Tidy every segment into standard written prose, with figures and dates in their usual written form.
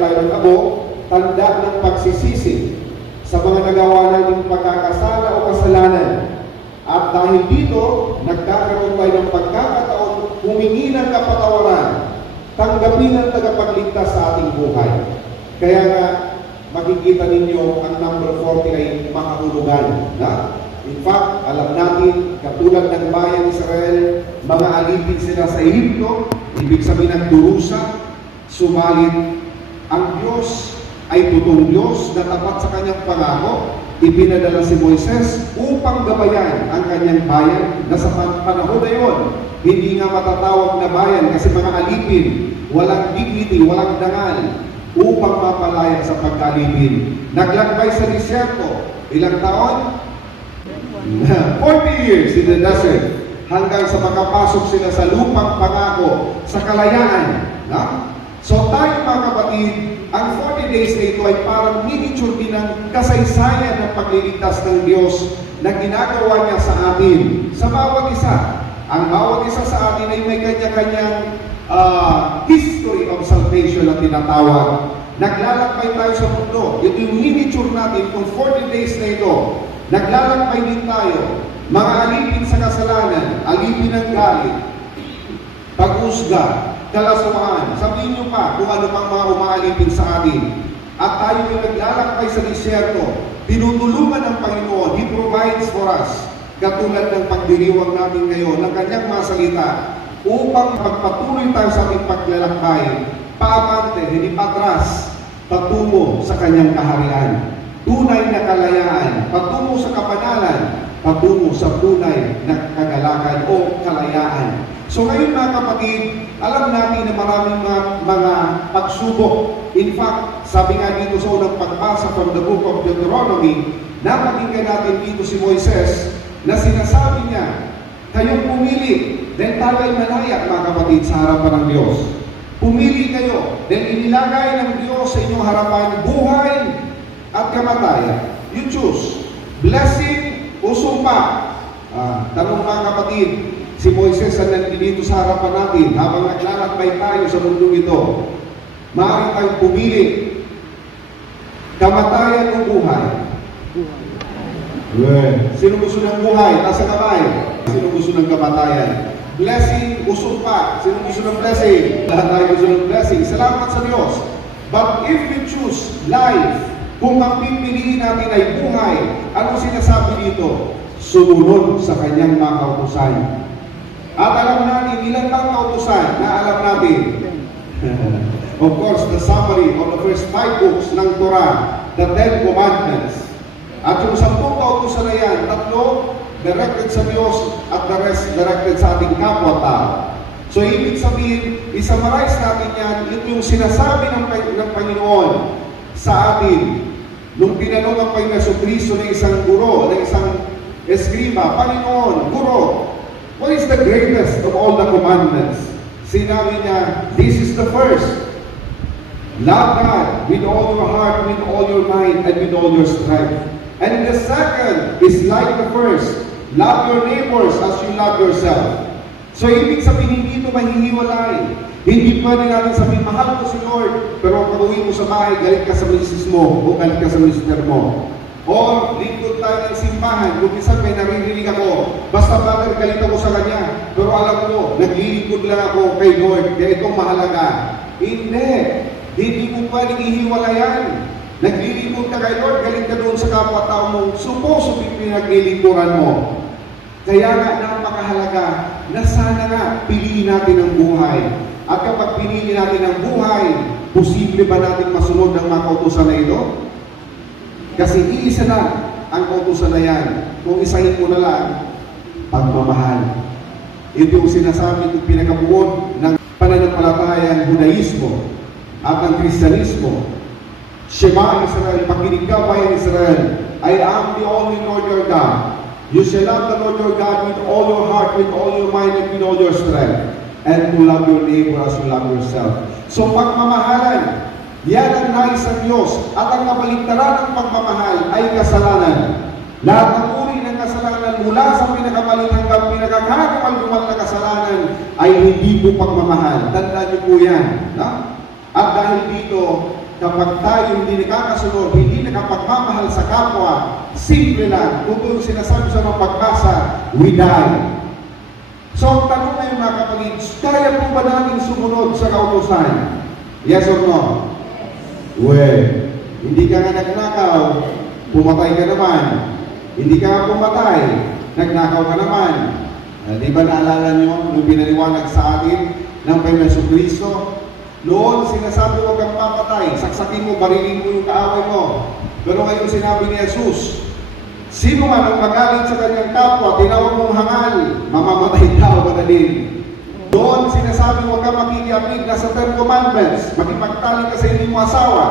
tayo ng abo, tanda ng pagsisisi sa mga nagawa nating pagkakasala o kasalanan. At dahil dito, nagkakaroon tayo ng pagkakataon humingi ng kapatawaran, tanggapin ang tagapagligtas sa ating buhay. Kaya nga, makikita ninyo ang number 40 ay makahulugan. In fact, alam natin, katulad ng bayang Israel, mga alipin sila sa Ehipto, ibig sabihin ng durusa, sumalit ang Diyos ay totoong Diyos na tapat sa kanyang pangako. Ipinadala si Moises upang gabayan ang kanyang bayan na sa panahon na yun, hindi nga matatawag na bayan kasi mga alipin, walang dignity, walang dangal, upang mapalaya sa pagkalipin. Naglakbay sa disyerto, ilang taon? 40 years in the desert, hanggang sa makapasok sila sa lupang pangako, sa kalayaan. So tayo mga kapatid, ang 40 days na ito ay parang miniature din ng kasaysayan ng pagliligtas ng Diyos na ginagawa niya sa atin, sa bawat isa. Ang bawat isa sa atin ay may kanya-kanyang history of salvation na tinatawag. Naglalakbay tayo sa mundo. Ito yung miniature natin kung 40 days na ito. Naglalakbay din tayo. Mga alipin sa kasalanan, alipin ng galit, pag-usga, kalaswaan. Sabihin niyo pa kung ano pang mga umaalipin sa atin. At tayo yung naglalakbay sa disyerto. Tinutulungan ng Panginoon. He provides for us. Katulad ng pagdiriwang natin ngayon ng kanyang mga salita upang magpatuloy tayo sa ating paglalakbay. Paabante, hindi patras, patungo sa kanyang kaharian. Tunay na kalayaan, patungo sa kapanalan, patungo sa tunay na kagalakan o kalayaan. So ngayon mga kapatid, alam natin na maraming mga pagsubok. In fact, sabi nga dito sa unang pagbasa from the book of Deuteronomy, napakinggan natin dito si Moises na sinasabi niya, kayong pumili, dahil tayo ay manaya mga kapatid sa harapan ng Diyos. Pumili kayo, dahil inilagay ng Diyos sa inyong harapan buhay at kamatayan. You choose. Blessing o sumpa. Tanong mga kapatid, si Moises ang nandito sa harapan natin habang naglalakbay tayo sa mundo ito. Maaari tayong pumili. Kamatayan o buhay? Sino gusto ng buhay? Nasa kamay. Sino gusto ng kamatayan? Blessing o sumpa? Sino gusto ng blessing? Lahat tayo gusto ng blessing. Salamat sa Diyos. But if we choose life, kung ang pipiliin natin ay buhay, ano sinasabi dito? Sumunod sa kanyang mga kautusan. At alam natin, ilan bang kautusan na alam natin? Of course, the summary of the first 5 books ng Torah, the 10 Commandments. At yung 10 kautusan na yan, 3 directed sa Diyos at the rest directed sa ating kapwa-tao. So, ibig sabihin, isummarize natin yan, ito yung sinasabi ng Panginoon sa atin. Nung tinanong ang Panginoon Jesucristo ng isang guro, ng isang eskriba, Panginoon, Guro, what is the greatest of all the commandments? Sinabi niya, this is the first. Love God with all your heart, with all your mind, and with all your strength. And the second is like the first. Love your neighbors as you love yourself. So, ibig sabihin, hindi ito mahihiwalay. Hindi pwede natin sabihin, mahal ko si Lord, pero pag-uwi mo sa bahay, galit ka sa misis mo, o galit ka sa mister mo. Or, lingkod tayo ng simbahan, kung minsan may naririnig ako, basta brother, galit ako sa kanya, pero alam mo, naglilingkod lang ako kay Lord, kaya itong mahalaga. Hindi mo pwedeng ihiwalayan. Naglilingkod ka kay Lord, galit ka doon sa kapwa-tao mo, supposed to be pinaglilingkuran mo. Kaya nga, napakahalaga na sana nga piliin natin ang buhay. At kapag pinili natin ang buhay, posible ba natin masunod ang mga kautusan na ito? Kasi iisa lang ang kautusan na yan. Kung isahin mo na lang, pagmamahal. Ito yung sinasabi ng pinakabuod ng pananampalatayang Judaismo at ng Kristyanismo. Shema Israel, pakinig ka bayan Israel, I am the only Lord your God. You shall love the Lord your God with all your heart, with all your mind, and with all your strength. And to love your neighbor as you love yourself. So pagmamahalan, yan ang nais ng Diyos. At ang kabaligtaran ng pagmamahal ay kasalanan. Lahat ng uri ng kasalanan mula sa pinakamalit hanggang pinakakagumal na kasalanan ay hindi po pagmamahal. Tandaan niyo po yan. No? At dahil dito, kapag tayo hindi nakakasunod, hindi nakapagmamahal sa kapwa, simple lang, kung yung sinasabi sa mga pagbasa, we die. So, ang tanong ngayon mga kapatid, kaya po ba natin sumunod sa kautusan? Yes or no? Well, hindi ka nga nagnakaw, pumatay ka naman. Hindi ka nga pumatay, nagnakaw ka naman. Di ba naalala nyo nung pinaliwanag sa atin ng Panginoon Jesucristo? Noon, sinasabi huwag kang papatay, saksakin mo, barilin mo yung kaaway mo. Pero ngayon sinabi ni Jesus, sino man ang magalit sa kanyang kapwa, tinawag mong hangal, mamamatay tao ka na din. Doon sinasabi huwag kang makikiapid na sa 10 Commandments, makipagtalik ka sa inyong asawa.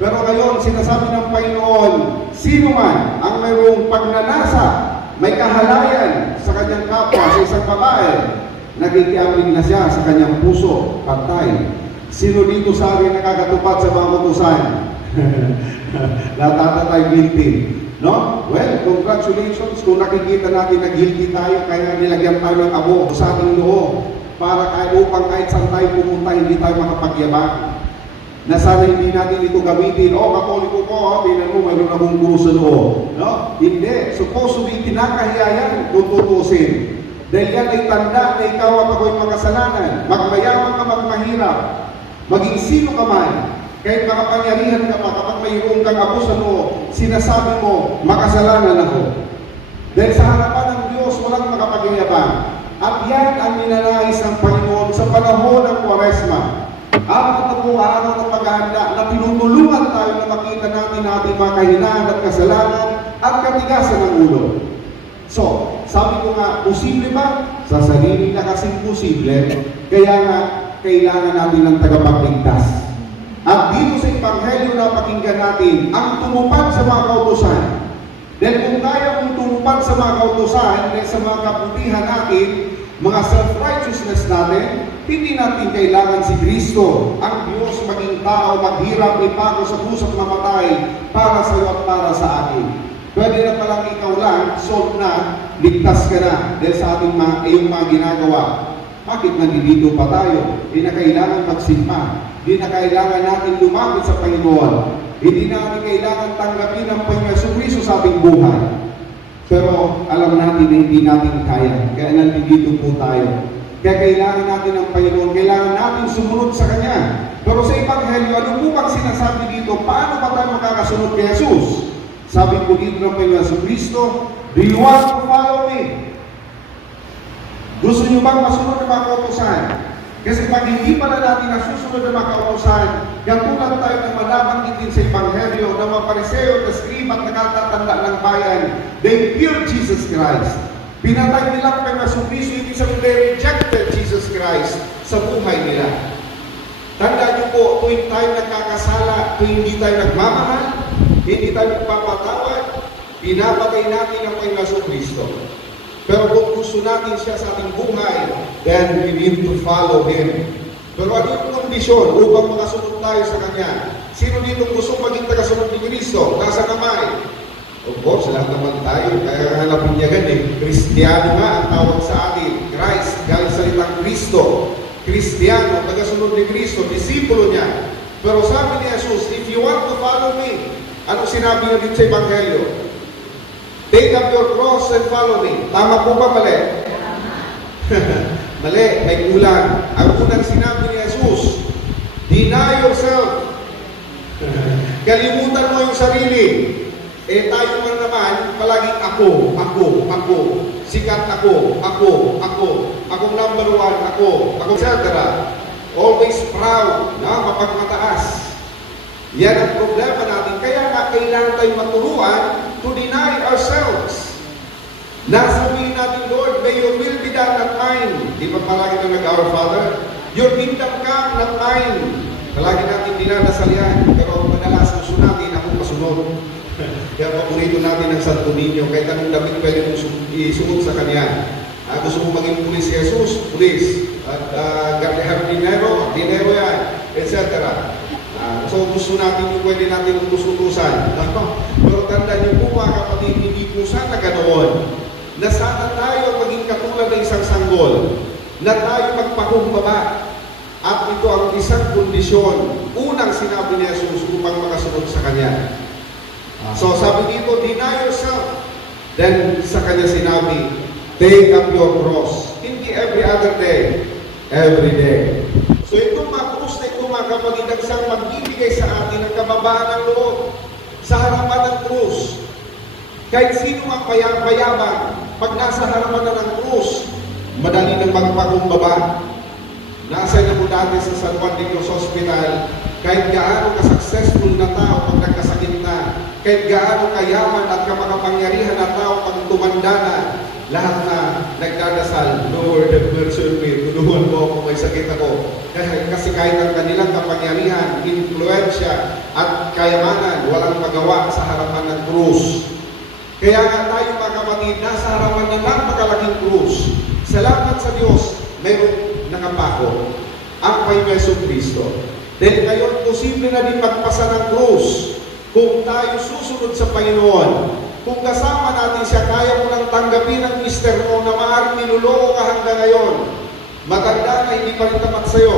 Pero ngayon, sinasabi ng Panginoon, sino man ang mayroong pagnanasa, may kahalayan sa kanyang kapwa, sa isang babae, nakikiapid na siya sa kanyang puso, patay. Sino dito sa akin nakakatupad sa mga utusan? Natatatay guilty. No? Well, congratulations kung nakikita natin na guilty tayo, kaya nilagyan tayo ng abo sa ating loob para upang kahit saan tayo pumunta, hindi tayo makapagyabang. Na sana hindi natin ito gamitin, katoliko ko, tinan mo, mayroon akong guru sa loob. No? Hindi. Supposed to be kinakahiya yan kung tutusin. Dahil yan ay tanda na ikaw at ako'y makasalanan. Magmayaman ka, magmahirap. Maging sino ka man, kahit makapangyarihan ka pa, kapag mayroong kang abo sa loob, sinasabi mo, makasalanan ako. Dahil sa harapan ng Diyos, walang makapagyabang. At yan ang ninanais ng Panginoon sa panahon ng Kwaresma. At ito po araw ng paghahanda na tinutulungan tayo na makita natin ating mga kahinaan at kasalanan at katigasan ng ulo. So, sabi ko nga, posible ba? Sa sarili na kasing posible, kaya nga, kailangan natin ng tagapagligtas. At dito sa Ebanghelyo na pakinggan natin, ang tumupad sa mga kautusan. Dahil kung kaya mong tumupad sa mga kautusan, dahil sa mga kabutihan natin, mga self-righteousness natin, hindi natin kailangan si Kristo, ang Diyos maging tao, maghirap, ipako sa pusat mamatay, para sa iyo at para sa akin. Pwede na palang ikaw lang, solve na, ligtas ka na, dahil sa ating iyong mga ginagawa. Bakit nandito pa tayo? Hindi na kailangan magsimpa. Hindi na kailangan natin lumapit sa Panginoon. Hindi natin kailangan tanggapin ang Panginoon Jesucristo sa ating buhay. Pero alam natin na hindi natin kaya. Kaya nandito po tayo. Kaya kailangan natin ang Panginoon. Kailangan natin sumunod sa Kanya. Pero sa Ebanghelyo, ano po bang sinasabi dito? Paano ba tayo makakasunod kay Jesus? Sabi po dito ng Panginoon Jesucristo, do you want to follow me? Gusto nyo bang masunod ng mga kautusan? Kasi pag hindi pala natin nasusunod ng mga kautusan, katulad tayo ng malabanggit din sa Ebanghelyo na mga Pariseo, na skriba at nakatatanda ng bayan, they killed Jesus Christ. Pinatay nila kay Jesucristo, ibig sabihin they rejected Jesus Christ sa buhay nila. Tandaan niyo po, tuwing tayo nagkakasala, tuwing hindi tayo nagmamahal, hindi tayo nagpapatawad, pinapatay natin ang Panginoon Jesucristo. Pero kung gusto natin siya sa ating buhay, then we need to follow Him. Pero ano yung kondisyon upang makasunod tayo sa Kanya? Sino dito gusto maging tagasunod ni Kristo? Nasa kamay. Of course, lahat naman tayo. Kaya hanapin niya ganun. Kristiyano nga ang tawag sa atin. Christ, galing salitang Kristo. Kristiyano, tagasunod ni Kristo, disipulo niya. Pero sabi ni Jesus, if you want to follow me, anong sinabi niya dito sa Ebanghelyo? Take up your cross and follow me. Tama po ba, mali? Mali, may kulang. Ang unang sinabi ni Jesus, deny yourself. Kalimutan mo yung sarili. Tayo man naman, palaging ako. Sikat ako. Akong number one, ako, etc. Always proud, na mapagmataas. Yan ang problema natin. Kaya nga, kailangan tayong maturuan to deny ourselves. Nasabihin natin, Lord, may your will be done, not mine. Di ba palagi ito nag-Our Father? Your kingdom come, not mine. Palagi natin dinadasal yan. Pero madalas gusto natin akong masunod. Kaya paborito natin ang Santo Niño. Kahit anong damit pwede mong isuot sa Kanya. Gusto mo maging pulis si Jesus? Pulis. Dinero yan. Etc. So gusto natin yung pwede natin utos-utusan. Pero tandaan niyo po mga kapatid, hindi po sana ganoon. Na sana tayo maging katulad ng isang sanggol. Na tayo magpakumbaba. At ito ang isang kondisyon, unang sinabi ni Jesus upang makasunod sa Kanya. So sabi dito, deny yourself. Then sa Kanya sinabi, take up your cross. Hindi every other day, every day. So itong mga krus na ito, mga kapatid, ang isang magbibigay sa atin ng kababaan ng loob sa harapan ng krus. Kahit sino ang mayabang, pag nasa harapan na ng krus, madali nang magpakumbaba. Nasa na po dati sa San Juan de Cruz Hospital, kahit gaano ka-successful na tao pag nagkasakit na, kahit gaano kayaman at kamakapangyarihan na tao pag tumanda na, lahat na nagdadasal, Lord, have mercy on me, tulungan mo kung may sakit ako. Kasi kahit ang kanilang kapangyarihan, influensya at kayamanan, walang magawa sa harapan ng krus. Kaya nga tayo mga kapatid, nasa harapan ng napakalaking krus. Salamat sa Diyos, mayroong nakapako ang kay Yesu Cristo. Dahil ngayon, posible na din magpasa ng krus kung tayo susunod sa Panginoon. Kung kasama natin siya, kaya mo lang tanggapin ang mister mo na maaaring niluloko ka hanggang ngayon. Matanda na hindi pa rin tapat sa'yo.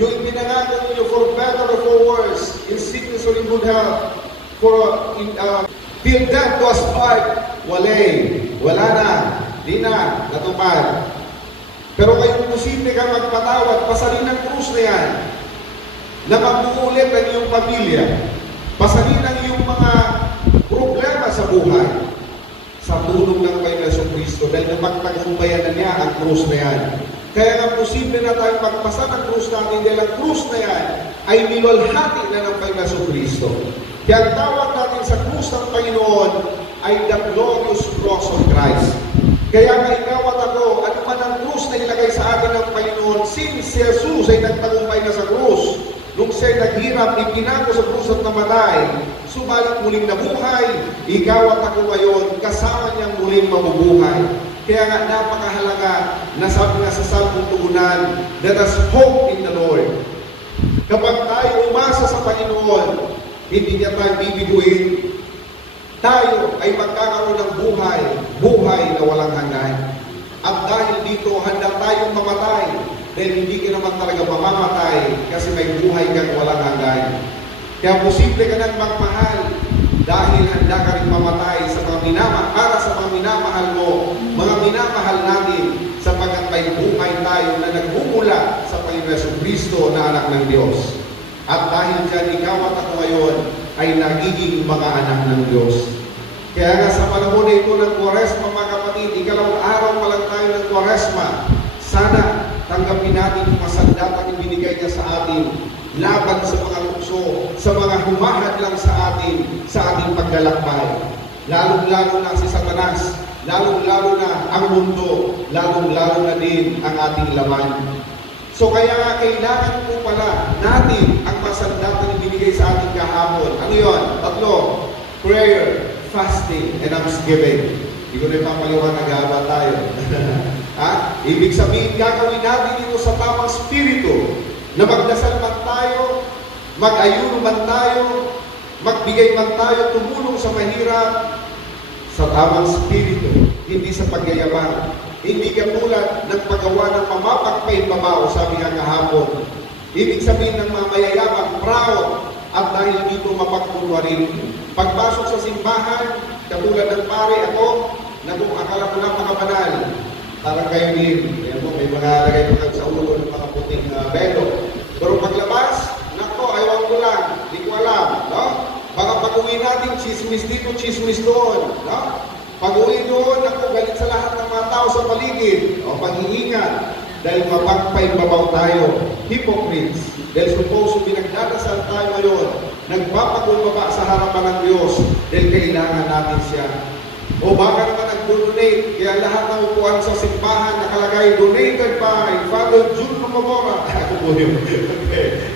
Yung ipinangako ninyo for better or for worse, in sickness or in good health, till death do us part, wala na, di na, natupad. Pero kayong posible kang magpatawad, pasalin ang krus na yan, na mabuulit ang iyong pamilya, pasalin ang iyong mga problema sa buhay, sa tulong ng Panginoon Yesu Cristo, dahil napagtagumpayan na niya ang krus na yan. Kaya nga posible na tayong magpasa ng krus natin, dahil ang krus na yan ay nilalhati na ng Panginoon Yesu Cristo. Kaya ang tawag natin sa krus ng Panginoon ay the glorious cross of Christ. Kaya nga ikaw at ako, ano man ang krus na ilagay sa atin ng Panginoon, since si Jesus ay nagtagumpay na sa krus, nung siya'y naghirap, ipinako sa krus at namatay, subalit muling nabuhay, ikaw at ako ngayon, kasama niyang muling mabubuhay. Kaya nga napakahalaga na sabi nga sa Salmong Tugunan, let us hope in the Lord. Kapag tayo umasa sa Panginoon, hindi niya tayo bibiguin. Tayo ay magkakaroon ng buhay na walang hanggan. At dahil dito, handa tayong mamatay. Dahil hindi ka naman talaga mamamatay kasi may buhay kang walang hanggan. Kaya posible ka nang magmahal dahil handa ka rin mamatay sa para sa mga minamahal mo, mga minamahal natin, sapagkat may buhay tayo na nagmumula sa Panginoon Yesu Cristo na anak ng Diyos. At dahil dyan, ikaw at ako ngayon ay nagiging mga anak ng Diyos. Kaya nga sa panahon na ito ng Kwaresma, mga kapatid, ikalawang araw pa lang tayo ng Kwaresma, sana tanggapin natin yung masandatang ibinigay niya sa atin laban sa mga tukso, sa mga humahad lang sa ating paglalakbay. Lalong-lalo na si Satanas, lalong-lalo na ang mundo, lalong-lalo na din ang ating laman. So kaya nga kailangan po pala natin ang masandatang ibinigay sa ating kahapon. Ano yun? 3, prayer, fasting, and almsgiving. Hindi ko na ipapaliwanag, haba tayo. Ibig sabihin, gagawin natin ito sa tamang spirito, na magdasal man tayo, mag-ayuno man tayo, magbigay man tayo, tumulong sa mahirap, sa tamang spirito, hindi sa pagyayabang. Hindi katulad ng paggawa ng mamapagpaibabaw, sabi nga kahapon. Ibig sabihin ng mga mayayabang, proud, at dahil dito mapagkunwarin. Pagpasok sa simbahan, katulad ng pare ako, na kung akala ko napakabanal, parang kayo din, may mga lagay pa sa ulo ng mga puting belo. Pero paglabas, nako, ayaw ko lang, di ko alam, no? Baka pag-uwi natin, chismis dito, chismis doon, no? Pag-uwi doon, ako galit sa lahat ng mga tao sa paligid. O pag-iingat. Dahil mapagpaibabaw tayo. Hypocrites. Dahil suppose pinagdadasal tayo ngayon, nagpapakumbaba sa harapan ng Diyos dahil kailangan natin siya. O baka naman nag-donate, kaya lahat ng upuan sa simbahan nakalagay, donated by Father June Mamora. Ako po yun. Okay.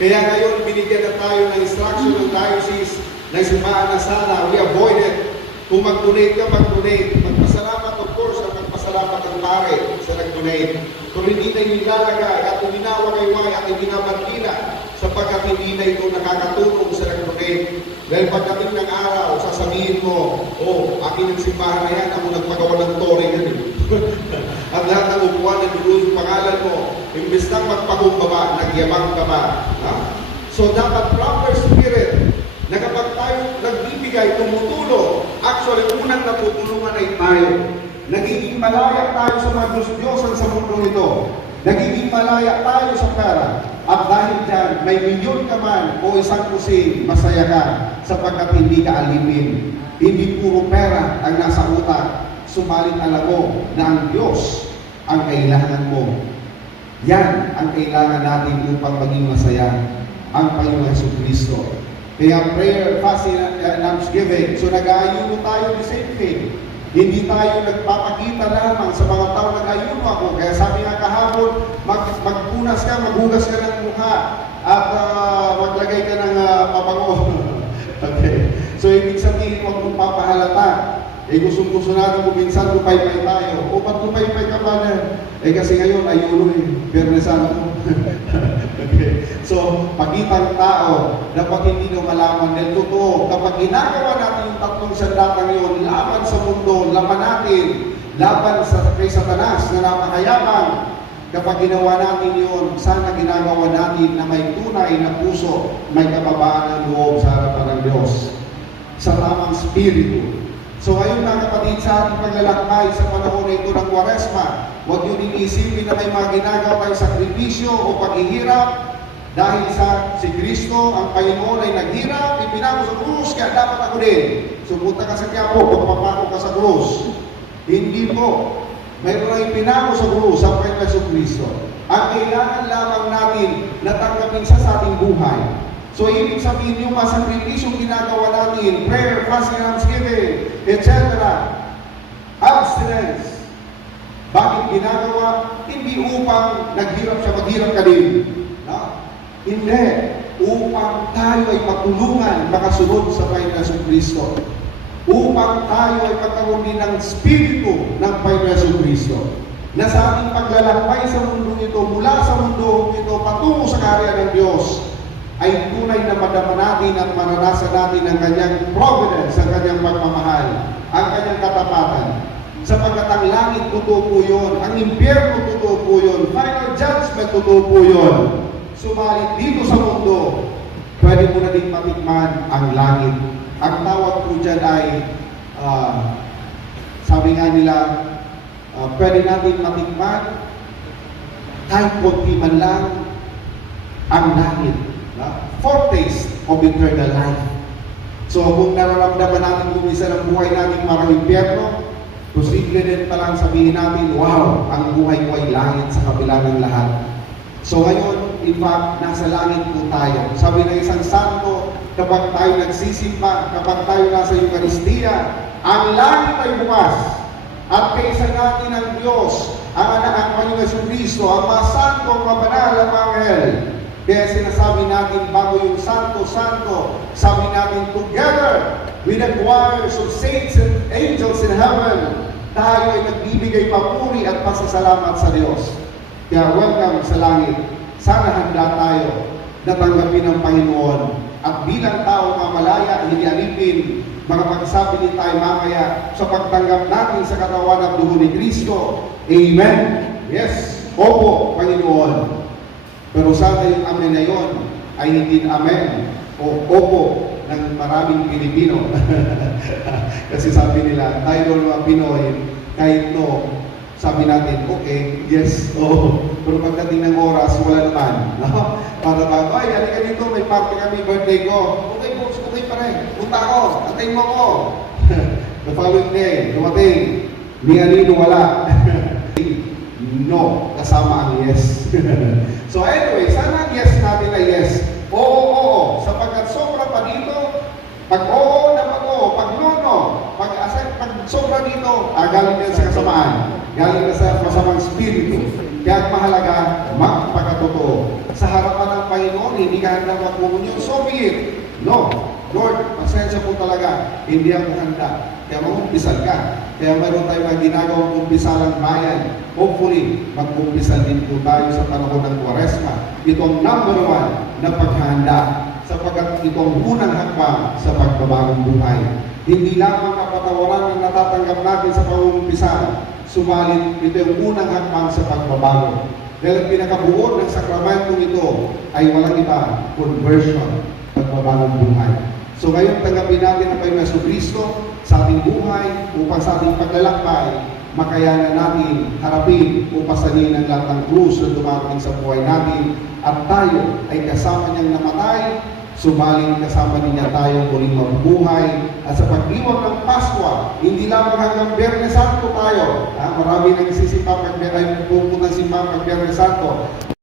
Kaya ngayon, binigyan na tayo ng instruction ng diocese na simbahan na sana, we avoid it. Kung mag-donate ka, mag-donate. Magpasalamat, of course, at magpasalamat ang pare sa nag-donate. Kung hindi na inilalagay at iminawagayway at ibinabandila sapagkat hindi na ito nakakatulong sa nag-donate. Dahil pagdating ng araw, sasabihin mo, oh, akin ang simbahan na yan, ako nagpagawa ng tore yan. At Ang lahat ng upuan na doon yung pangalan mo, imbes nang magpakumbaba, nagyabang ka ba? Ha? So dapat proper spirit na kapag tayo nagbibigay, tumutulong, actually unang natutulungan ay tayo. Nagiging malaya tayo sa mga Diyos-Diyosan sa mundo ito. Nagiging malaya tayo sa pera. At dahil dyan, may milyon ka man o isang kusing, masaya ka sapagkat hindi ka alipin. Hindi puro pera ang nasa utak. Sumalit alam mo na ang Diyos ang kailangan mo. Yan ang kailangan natin upang maging masaya. Ang Panginoon Jesucristo. Kaya prayer, fasting, and thanksgiving. So nag-aayuno tayo the same thing. Hindi tayo nagpapakita lamang sa mga tao nag-ayuno ako. Kaya sabi nga kahapon, magpunas ka, maghugas ka ng mukha at maglagay ka ng pabango. Okay. So ibig sabihin, huwag mong papahalata. Gusto natin kung minsan lupay-pay tayo. O ba't lupay-pay ka ba na? Kasi ngayon, ayuno Bernesan mo. Okay. So, pakitang tao, dapat hindi na malaman dahil totoo. Kapag ginagawa natin yung tatlong sandatang yun, laban sa mundo, laban natin, laban kay Satanas na napakayabang. Kapag ginawa natin yun, sana ginagawa natin na may tunay na puso, may kababaan ng loob sa harapan ng Diyos. Sa tamang spirito. So ngayon mga kapatid, sa ating paglalakbay sa panahon na ito ng Kwaresma, huwag nyo iisipin na may mga ginagawa tayong sakripisyo o paghihirap dahil sa si Kristo, ang Panginoon ay naghirap, ipinako sa krus, kaya dapat ako din. So punta ka sa Quiapo, pagpapako ka sa krus. Hindi po. Mayroon na ipinako sa krus, ang Panginoon Jesucristo. Ang kailangan lamang natin na tanggapin sa ating buhay. So, ibig sabihin yung mga sakripisyong ginagawa natin, prayer, fasting, thanksgiving, etc. Abstinence. Bakit ginagawa? Hindi upang naghirap siya, maghirap ka din. No? Hindi. Upang tayo ay matulungan makasunod sa Panginoon Jesucristo. Upang tayo ay magkaroon din ng spirito ng Panginoon Jesucristo. Na sa ating paglalakbay sa mundo ito, mula sa mundo ito, patungo sa kaharian ng Diyos, ay tunay na madama natin at maranasan natin ang kanyang providence, ang kanyang pagmamahal, ang kanyang katapatan. Sapagkat ang langit, totoo po yun. Ang impyerno, totoo po yun. Final judgment, totoo po yun. Subalit dito sa mundo, pwede mo na din matikman ang langit. Ang tawag po dyan ay, sabi nga nila, pwede natin matikman kahit konti man lang ang langit. Foretaste of eternal life. So kung nararamdaman natin kung isa ng buhay natin parang impyerno, posible din palang sabihin natin, wow, ang buhay ko ay langit sa kabila ng lahat. So ngayon, in fact, nasa langit po tayo. Sabi ng isang santo, kapag tayo nagsisimba, kapag tayo nasa Eucharistia, ang langit ay bukas. At kaisa natin ang Diyos, ang anak ng Panginoon Jesucristo, ang mga santo, ang mga banal, ang mga anghel. Kaya sinasabi natin bago yung santo-santo, sabi natin together with the choirs of saints and angels in heaven, tayo ay nagbibigay papuri at pasasalamat sa Diyos. Kaya welcome sa langit. Sana handa tayo na tanggapin ng Panginoon. At bilang tao mamalaya, hindi alipin, makapagsabi din tayo mamaya sa pagtanggap natin sa katawan at dugo ni Kristo. Amen. Yes. Opo, Panginoon. Pero sana yung amen na yun ay hindi amen o opo ng maraming Pilipino. Kasi sabi nila, tayo doon mga Pinoy, kahit no, sabi natin, okay, yes, oo. Pero pagdating ng oras, wala naman. No? Para ba, ay, halika dito, may party kami, birthday ko. Okay, folks, okay pa rin. Punta ako, antayin mo ko. The following day, dumating, ni Alino wala. No, kasama ang yes. So anyway, sana ang yes natin ay yes. Oo. Sapagkat sobra pa dito, pag oo, dapat oo. Pag no, pag sobra dito, galing din sa kasamaan. Galing na sa masamang spirito. Kaya ang mahalaga, magpakatotoo. Sa harapan ng Panginoon, hindi ka handa magpumunyon. So be it. No. Lord, pasensya po talaga. Hindi ako handa. Kaya mag-umpisal ka. Kaya mayroon tayong mga ginagawang umpisalang bayan. Hopefully, mag-umpisal din po tayo sa panahon ng Kwaresma. Ito ang number 1 na paghahanda sapagkat ito ang unang hakbang sa pagbabagong buhay. Hindi lamang kapatawaran ang natatanggap natin sa pag-umpisal. subalit ito yung unang hakbang sa pagbabago. Dahil ang pinakabuo ng sakramentong ito ay walang iba, conversion, pagbabagong buhay. So ngayon tanggapin natin ang Panginoon Kristo sa ating buhay upang sa ating paglalakbay, makayanan natin harapin o pasanin ang lahat ng krus na dumating sa buhay natin at tayo ay kasama niyang namatay, subalit kasama din niya tayo muling mabubuhay at sa pagliwag ng Pasko, hindi lamang hanggang Biyernes Santo tayo. Marami nang sisipa pag pupunta si Pag Biyernes Santo.